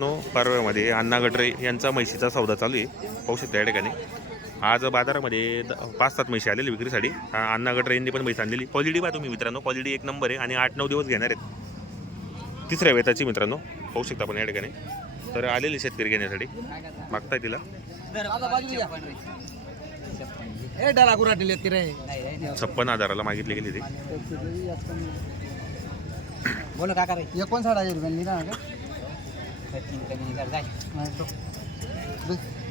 No पारव्यामध्ये अण्णा गटरे यांचा म्हशीचा सौदा चालू आहे. पाहू शकता या ठिकाणी. आज बाजारामध्ये द- पाच सात म्हशी आलेली विक्रीसाठी अण्णा गटरे यांनी पण म्हैस आणलेली. क्वालिटी पहा तुम्ही मित्रांनो. क्वालिटी एक नंबर आहे आणि आठ नऊ दिवस घेणार आहेत. तिसऱ्या वेताची मित्रांनो. पाहू शकता आपण या ठिकाणी. तर आलेले शेतकरी घेण्यासाठी. मागताय तिला. छप्पन हजाराला मागितली गेली ती. एकोणसाठ हजार तीन कमी कर जाय.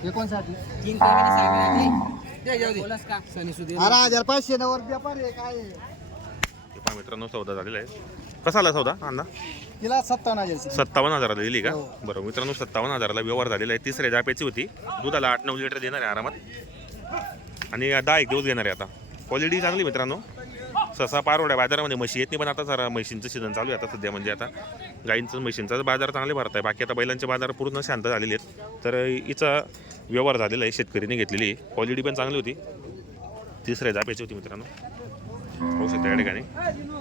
एकोणसाठ तीन कमी सांगितले बोलस का? सनी सुधी अरे हजार पाचशे नवर व्यापार आहे काय आहे? हे पहा मित्रांनो सौदा झालेला आहे. कसा आला सौदा अण्णा तिला सत्तावन्न हजार सत्तावन्न हजाराला दिली का? हो. बरं मित्रांनो सत्तावन्न हजाराला व्यवहार झालेला आहे. तिसऱ्या जाप्याची होती. दुधाला आठ नऊ लिटर देणार आहे आरामात. आणि दहा एक दिवस घेणार आहे आता. क्वालिटी चांगली मित्रांनो. ससा पारोड्या बाजारामध्ये म्हशी येत नाही. पण आता जरा म्हशींचं सीझन चालू आहे आता सध्या. म्हणजे आता गाईंचं म्हशींचा बाजार चांगले भरत आहे. बाकी आता बैलांचे बाजार पूर्ण शांत झालेले आहेत. तर हिचा व्यवहार झालेला आहे. शेतकरीने घेतलेली. क्वालिटी पण चांगली होती. तिसऱ्या जाप्याची होती मित्रांनो. होऊ शकता या ठिकाणी.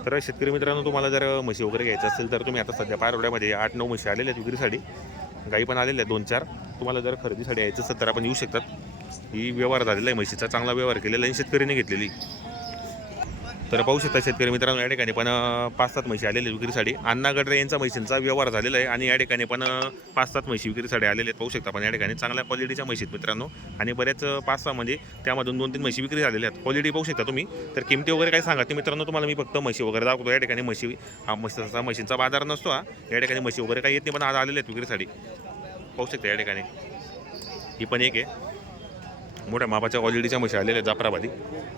तर शेतकरी मित्रांनो तुम्हाला जर म्हशी वगैरे घ्यायचं असेल तर तुम्ही आता सध्या पारवड्यामध्ये आठ नऊ म्हशी आलेल्या आहेत. विक्रीसाठी गाई पण आलेल्या आहेत. दोन चार. तुम्हाला जर खरेदीसाठी यायचं असेल तर आपण येऊ शकतात. ही व्यवहार झालेला आहे. म्हशीचा चांगला व्यवहार केलेला आहे आणि शेतकरीने घेतलेली. तर पाहू शकता शेतकरी मित्रांनो या ठिकाणी पण पाच सात म्हशी आलेले आहेत विक्रीसाठी. अण्णा गडरे यांचा म्हशींचा व्यवहार झालेला आहे आणि या ठिकाणी पण पाच सात म्हशी विक्रीसाठी आलेले आहेत. पाहू शकता पण या ठिकाणी चांगल्या क्वालिटीच्या म्हशी आहेत मित्रांनो. आणि बऱ्याच पाच सहा म्हणजे त्यामधून दोन तीन म्हशी विक्री झालेल्या आहेत. क्वालिटी पाहू शकता तुम्ही. तर किमती वगैरे काय सांगा? ते मित्रांनो तुम्हाला मी फक्त म्हशी वगैरे दाखवतो. या ठिकाणी म्हशी हा म्हशीचा म्हशींचा बाजार नसतो हा. या ठिकाणी म्हशी वगैरे काही येत नाही पण आज आलेले आहेत विक्रीसाठी. पाहू शकता या ठिकाणी. ही पण एक आहे. मोठ्या मापाच्या क्वालिटीच्या म्हशी आलेल्या आहेत जाफराबादी.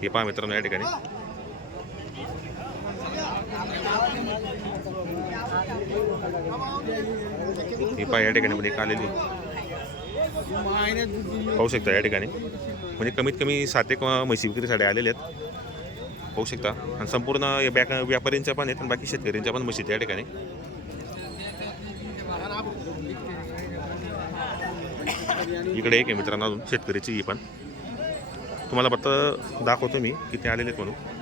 हे पहा मित्रांनो या ठिकाणी. ही पहा या ठिकाणी मध्ये एक आलेली पाहू शकता या ठिकाणी. म्हणजे कमीत कमी सात एक अं, म्हशी विक्रीसाठी आलेले आहेत. पाहू शकता. आणि संपूर्ण बॅक व्यापाऱ्यांच्या पण आहेत आणि बाकी शेतकऱ्यांच्या पण म्हशी त्या या ठिकाणी. इकडे एक आहे मित्रांनो अजून शेतकरीची ही पण. तुम्हाला फक्त दाखवतो मी किती आलेले आहेत म्हणून.